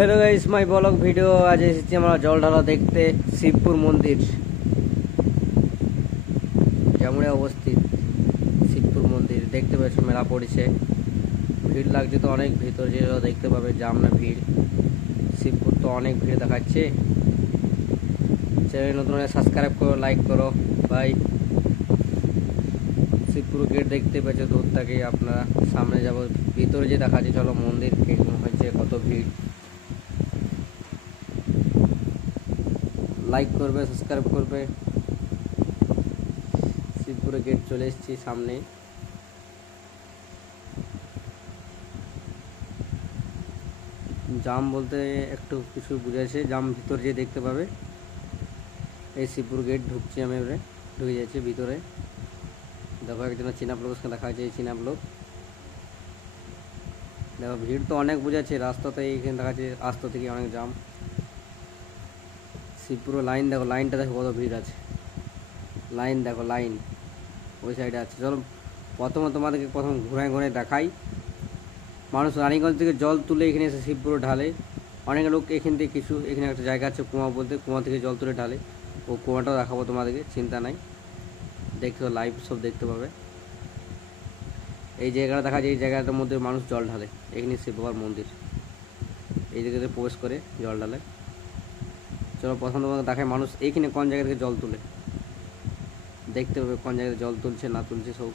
Hello guys my blog video আজ এসেছি আমরা জল ঢালা দেখতে শিবপুর মন্দির জামুড়ে অবস্থিত শিবপুর মন্দির দেখতে পাচ্ছ মেলা পড়েছে ভিড় লাগছে তো অনেক ভিতর যে দেখতে পাবে জাম না ভিড় শিবপুর তো অনেক ভিড় দেখাচ্ছে চ্যানেল নতুন সাবস্ক্রাইব করো লাইক করো ভাই শিবপুর গেট দেখতে পাচ্ছ দূর থেকে আপনারা সামনে যাব ভিতরে যে দেখাচ্ছে চলো মন্দির কিরকম হয়েছে কত ভিড় লাইক করবে সাবস্ক্রাইব করবে শিবপুরে গেট চলে এসেছি সামনে জাম বলতে একটু কিছু বুঝাচ্ছে জাম ভিতর যে দেখতে পাবে এই শিবপুর গেট ঢুকছি আমি এবারে ঢুকে যাচ্ছি ভিতরে দেখো একজন চীনা ব্লগকে দেখা যাচ্ছে এই চীনা ব্লগ দেখো ভিড় তো অনেক বুঝাচ্ছে রাস্তাতে এইখানে দেখা যাচ্ছে রাস্তা থেকে অনেক জাম শিবপুর লাইন দেখো লাইনটা দেখো কত ভিড় আছে লাইন দেখো লাইন ওই সাইডে আছে চলো প্রথমে তোমাদেরকে প্রথম ঘুরায় ঘুরায় দেখাই মানুষ রানীগঞ্জ থেকে জল তুলে এখানে এসে শিবপুরে ঢালে অনেক লোক এখান থেকে কিছু এখানে একটা জায়গা আছে কুয়া বলতে কুয়া থেকে জল তুলে ঢালে ও কুয়াটাও দেখাবো তোমাদেরকে চিন্তা নাই দেখতে লাইভ সব দেখতে পাবে এই জায়গাটা দেখা যায় এই জায়গাটার মধ্যে মানুষ জল ঢালে এখানে শিব বাবার মন্দির এই জায়গাতে প্রবেশ করে জল ঢালে চলো প্রথম তোমাকে দেখায় মানুষ এইখানে কোন জায়গা থেকে জল তুলে দেখতে পাবে কোন জায়গায় জল তুলছে না তুলছে সব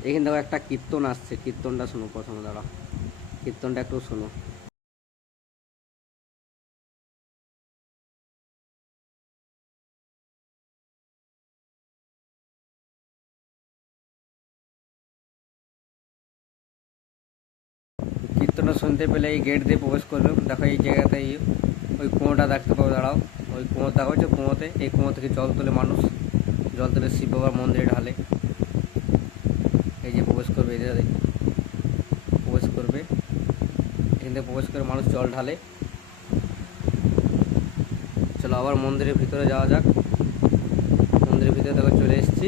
এখানে দেখো একটা কীর্তন আসছে কীর্তনটা শোনো প্রথমে দাঁড়াও কীর্তনটা একটু শোনো কীর্তনটা শুনতে পেলে এই গেট দিয়ে প্রবেশ করবে দেখো এই জায়গাতে ওই কুয়োটা দেখতে পাবে দাঁড়াও ওই কুয়ো দেখা হচ্ছে কুয়োতে এই কুয়ো থেকে জল তুলে মানুষ জল তুলে শিব বাবার মন্দিরে ঢালে এই যে প্রবেশ করবে এদের প্রবেশ করবে এখান থেকে প্রবেশ করে মানুষ জল ঢালে চলো আবার মন্দিরের ভিতরে যাওয়া যাক মন্দিরের ভিতরে দেখো চলে এসেছি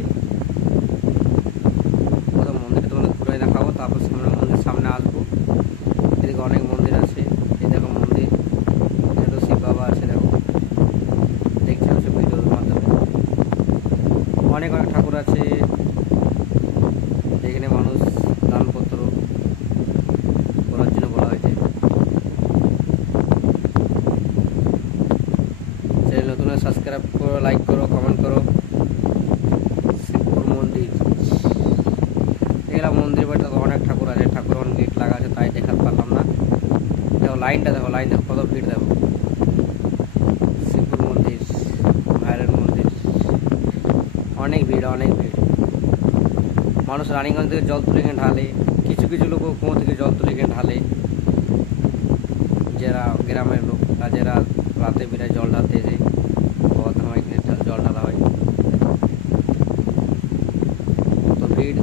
প্রথম মন্দিরে তোমাদের ঘুরে দেখাবো তারপর সামনে মন্দির সামনে আসবো এদিকে অনেক মন্দির আছে এই দেখো মন্দির এখানে শিব বাবা আছে দেখো দেখছি হচ্ছে ভিডিওর মাধ্যমে অনেক অনেক ঠাকুর আছে এখানে মানুষ দানপত্র করার জন্য বলা হয়েছে চ্যানেল নতুন সাবস্ক্রাইব করো লাইক করো কমেন্ট করো শিবপুর মন্দির এগুলা মন্দির বাড়িতে অনেক ঠাকুর আছে ঠাকুর অনেক গেট লাগা আছে তাই দেখাতে পারলাম না দেখো লাইনটা দেখো লাইন দেখো কত ভিড় দেখো শিবপুর মন্দির ভাইরাল মন্দির অনেক ভিড় মানুষ রানীগঞ্জ থেকে জল তুলে এখানে ঢালে কিছু কিছু লোক কুয়ো থেকে জল তুলে এখানে ঢালে যারা গ্রামের লোক আর যারা রাতে বেড়ায় জল ঢালতে এসে প্রথম এখানে জল ঢালা হয় কত ভিড়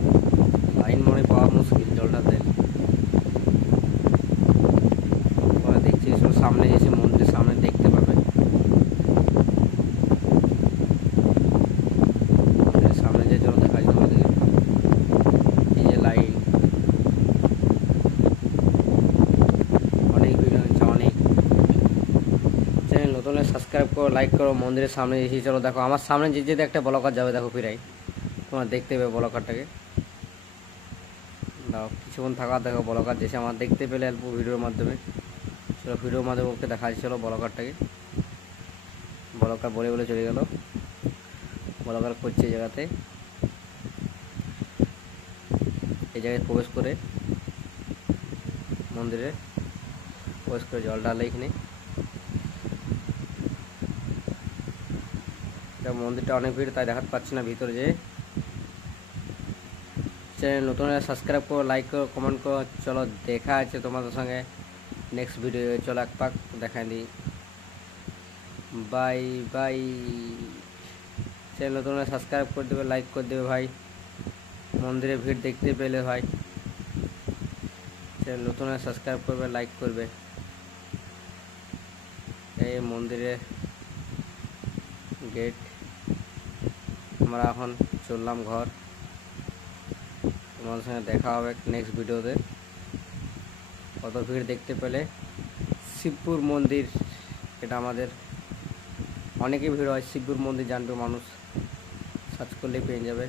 লাইন মনে পাওয়া মুশকিল জল ঢালতে দেখছি সব সামনে এসে মন্দিরের সামনে দেখতে পাবে মন্দিরের সামনে যে জল দেখা যায় তোমাদেরকে এই যে লাইন অনেক ভিড় হচ্ছে অনেক চ্যানেল নতুন সাবস্ক্রাইব করো লাইক করো মন্দিরের সামনে এসে চলো দেখো আমার সামনে যে যেতে একটা ব্লকার যাবে দেখো ফিরাই তোমার দেখতে পাবে ব্লকারটাকে দাও কিছুক্ষণ থাকা দেখো ব্লকার যেসে আমার দেখতে পেলে অল্প ভিডিওর মাধ্যমে চলো ভিডিওর মাধ্যমে ওকে দেখা যাচ্ছিলো ব্লকারটাকে ব্লকার বলে বলে চলে গেল ব্লকার করছে এই জায়গাতে এই জায়গায় প্রবেশ করে মন্দিরে প্রবেশ করে জল ঢালে এখানে মন্দিরটা অনেক ভিড় তাই দেখাতে পাচ্ছি না ভিতরে যে চ্যানেল নতুন সাবস্ক্রাইব করো লাইক করো কমেন্ট করো চলো দেখা আছে তোমাদের সঙ্গে নেক্সট ভিডিও চলো এক পাক দেখাই দিই বাই বাই চ্যানেল নতুন সাবস্ক্রাইব করে দেবে লাইক করে দেবে ভাই মন্দিরে ভিড় দেখতে পেলে ভাই চ্যানেল নতুন সাবস্ক্রাইব করবে লাইক করবে এই মন্দিরে গেট আমরা এখন চললাম ঘর তোমাদের সঙ্গে দেখা হবে নেক্সট ভিডিওতে কত ভিড় দেখতে পেলে শিবপুর মন্দির, এটা আমাদের অনেকেই ভিড় হয়। শিবপুর মন্দির জানবে মানুষ, সার্চ করলেই পেয়ে যাবে।